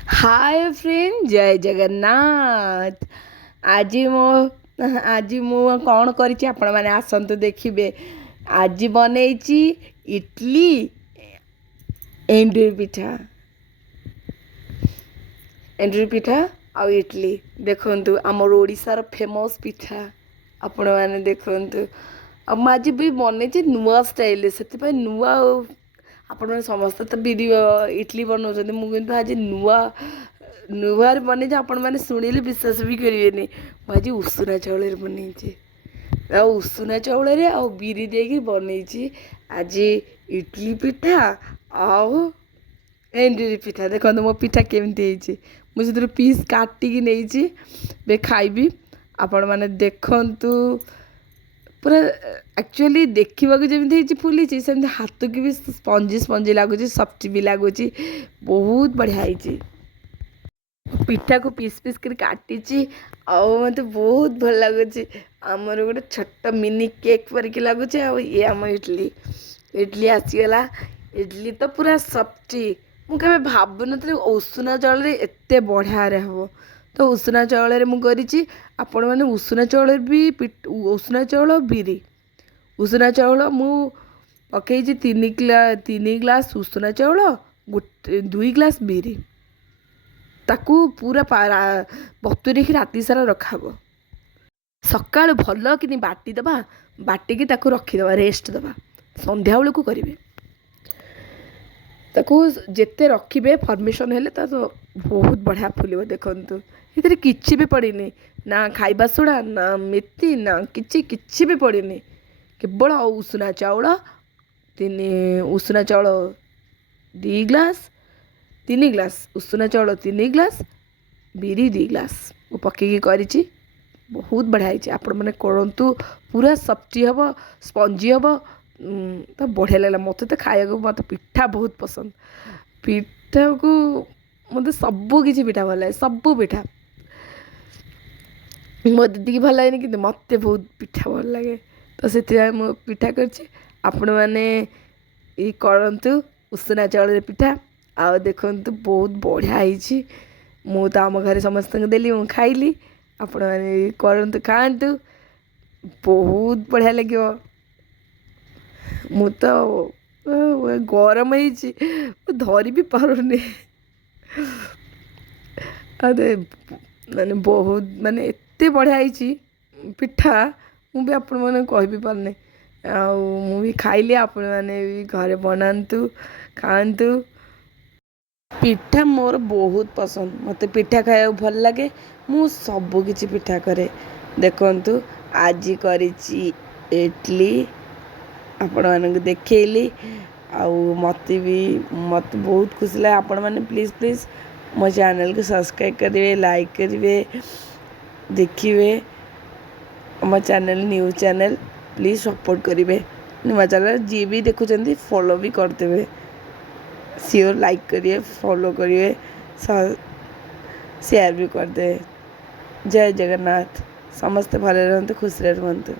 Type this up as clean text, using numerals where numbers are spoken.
Hi friend जय जगन्नाथ। आज मो आज मु कौन करिछि आपण माने आसंतु देखिबे। आज बनैछि इडली एंडुरी पिठा आ इडली देखंतु हमर ओडिसार फेमस पिठा आपण माने देखंतु। अब आज भी बनैछि नुआ स्टाइल से नुआ आपण समस्त तो बिरी इडली बनाऊँ मुझे आज नुआ नुआ बन आपण मैंने शुणिले विश्वास भी करेंगे। आज उषुना चाउल बनई उषुना चाउल आ बिरी दे बनई आज इडली पिठा आउ एंडुरी पिठा। देखो मो पिठा केमती मुझे पीस काटिकी नहीं खाइबी आपण मैंने देखंतु पूरा एक्चुअली देखा जमी फुली सेमती हाथ की भी स्पंजी स्पंजी लगुच सफ्ट भी लगुच बहुत बढ़िया है। पिठा को पीस पीस कर काटी मत बहुत भल लगुच। आमर गोटे छोट मिनी केक परिक लगुच ये आम इडली इडली आसीगला। इडली तो पूरा सफ्टी मुझे भाव नी उषुना चाउल एत बढ़िया हम तो उषुना चाउल मुझे आपण मैंने उषुना चाउल भी उषुना चाउल बिरी उषुना चाउल मु पकई 3 ग्लास उषुना चाउल गोटे 2 ग्लास बिरी ताकू पूरा बतुरी राति सारा रखाब। सका भल कि बाटिदबा बाटिकी ताकू रखीदबा रेस्ट दबा संध्या बेलू करेंगे ताकू जिते रखिए फर्मेसन हेले तो बहुत बढ़िया फुल देखु। ये किसी भी पड़नी ना खाइबा सोडा ना मेथी ना किसी भी पड़नी केवल उषुना चाउल उषुना चाउल 2 ग्लास 3 ग्लास उषुना चाउल 3 ग्लास बिरी 2 ग्लास वो पकईकी करी बहुत बढ़िया है। आपण मैंने करंतु पूरा सफ्टी हम स्पंजी हम तो बढ़िया लगा मत तो खाया मत पिठा बहुत पसंद। पिठा को मत सबू किसी पिठा भल लगे सबू पिठा मो दीदी की भल लगे कि मत बहुत पिठा भल लगे तो से मो पिठा कर मैंने ये करंतु उषुना चाउल पिठा आ देखंतु बहुत बढ़िया है। मु तो आम घर समस्त देली मु खाइली आपण मैंने करंतु खातु बहुत बढ़िया लगे। मु तो गरम धरी भी पारुनी अरे माने बहुत माने एत बढ़िया है पिठा मुझे आपण मैंने कह भी पारनी भी खाइली आपण मैंने भी घरे बनातु खातु। पिठा मोर बहुत पसंद मत पिठा खाया भल लगे मु सबू किछि पिठा करे देखंतु आज करिछि इडली आपण मानक देखैली मत बहुत खुशी लगे। आपण मैंने प्लीज़ प्लीज़ मो चैनल को सब्सक्राइब करेंगे लाइक करेंगे देखिए मो channel news channel please support करेंगे। नुआ चैनल जी भी देखुं फॉलो भी करदे सियोर लाइक करिए फॉलो करिए शेयर भी करदे। जय जगन्नाथ समस्ते भले रहते खुशी रहते।